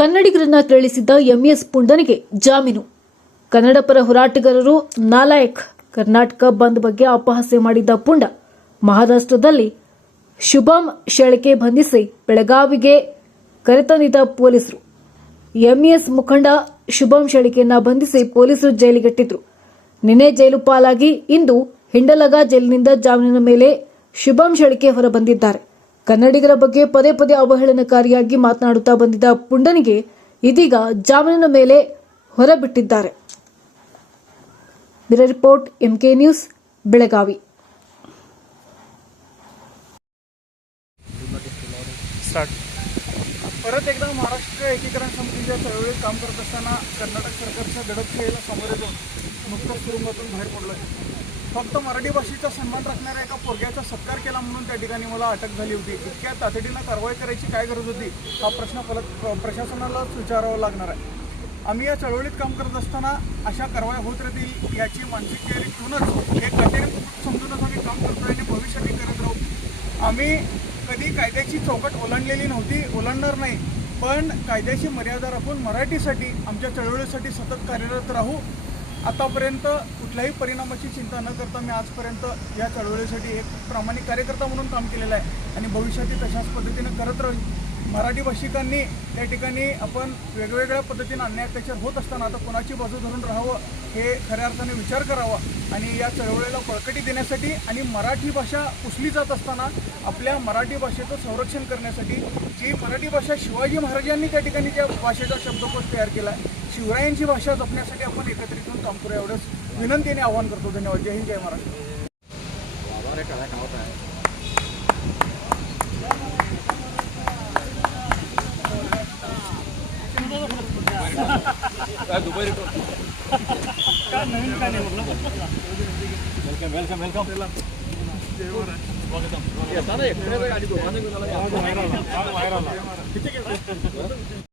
ಕನ್ನಡಿಗರನ್ನ ಕೆರಳಿಸಿದ್ದ MS ಪುಂಡನಿಗೆ ಜಾಮೀನು. ಕನ್ನಡ ಪರ ಹೋರಾಟಗಾರರು ನಾಲಾಯಕ್ ಕರ್ನಾಟಕ ಬಂದ್ ಬಗ್ಗೆ ಅಪಹಾಸ್ಯ ಮಾಡಿದ್ದ ಪುಂಡ ಮಹಾರಾಷ್ಟ್ರದಲ್ಲಿ ಶುಭಂ ಶೆಳಕೆ ಬಂಧಿಸಿ ಬೆಳಗಾವಿಗೆ ಕರೆತಂದಿದ್ದ ಪೊಲೀಸರು. ಎಂಇಎಸ್ ಮುಖಂಡ ಶುಭಂ ಶೆಳಿಕೆಯನ್ನ ಬಂಧಿಸಿ ಪೊಲೀಸರು ಜೈಲಿಗೆಟ್ಟಿದ್ರು. ನಿನ್ನೆ ಜೈಲು ಪಾಲಾಗಿ ಇಂದು ಹಿಂಡಲಗ ಜೈಲಿನಿಂದ ಜಾಮೀನಿನ ಮೇಲೆ ಶುಭಂ ಶೆಳಿಕೆ ಹೊರಬಂದಿದ್ದಾರೆ. ಕನ್ನಡಿಗರ ಬಗ್ಗೆ ಪದೇ ಪದೇ ಅವಹೇಳನಕಾರಿಯಾಗಿ ಮಾತನಾಡುತ್ತಾ ಬಂದಿದ್ದ ಪುಂಡನಿಗೆ ಇದೀಗ ಜಾಮೀನಿನ ಮೇಲೆ ಹೊರಬಿಟ್ಟಿದ್ದಾರೆ bureau report MK news Belagavi start परत एकदा महाराष्ट्र एकीकरण समितीच्या चळवळीत काम करत असताना कर्नाटक सरकारच्या दडपशाहीला सामोरे जाऊन नुकतंच तुरुंगातून बाहेर पडलो आहे फक्त मराठी भाषेचा सन्मान राखणाऱ्या एका पोरग्याचा सत्कार केला म्हणून त्या ठिकाणी मला अटक झाली होती. इतक्या तातडीनं कारवाई करायची काय गरज होती हा प्रश्न फलक प्रशासनालाच विचारावा लागणार आहे. आम्ही या चळवळीत काम करत असताना अशा कारवाया होत राहतील याची मानसिक तयारी ठेवूनच एक कठीण समजूनच आम्ही काम करतो आणि भविष्यातही करत राहू. आम्ही कधी कायद्याची चौकट ओलांडलेली नव्हती ओलांडणार नाही. पण कायद्याची मर्यादा राखून मराठीसाठी आमच्या चळवळीसाठी सतत कार्यरत राहू आतापर्यंत कुठल्याही परिणामाची चिंता न करता मी आजपर्यंत या चळवळीसाठी एक प्रामाणिक कार्यकर्ता म्हणून काम केलेलं आहे. आणि भविष्यातही तशाच पद्धतीनं करत राहील मराठी भाषिकांनी त्या ठिकाणी आपण वेगवेगळ्या पद्धतीनं अन्याय अत्याचार होत असताना आता कोणाची बाजू धरून राहावं हे खऱ्या अर्थाने विचार करावा आणि या चळवळीला बळकटी देण्यासाठी आणि मराठी भाषा पुसली जात असताना आपल्या मराठी भाषेचं संरक्षण करण्यासाठी जी मराठी भाषा शिवाजी महाराजांनी त्या ठिकाणी ज्या भाषेचा शब्दकोश तयार केला आहे शिवरायांची भाषा जपण्यासाठी आपण एकत्रित येऊन काम करू एवढंच विनंतीने आवाहन करतो. धन्यवाद. जय हिंद जय महाराष्ट्र. काय दुपारी काय नवीन काय नाही वेलकम वेलकम वेलकम स्वागतम.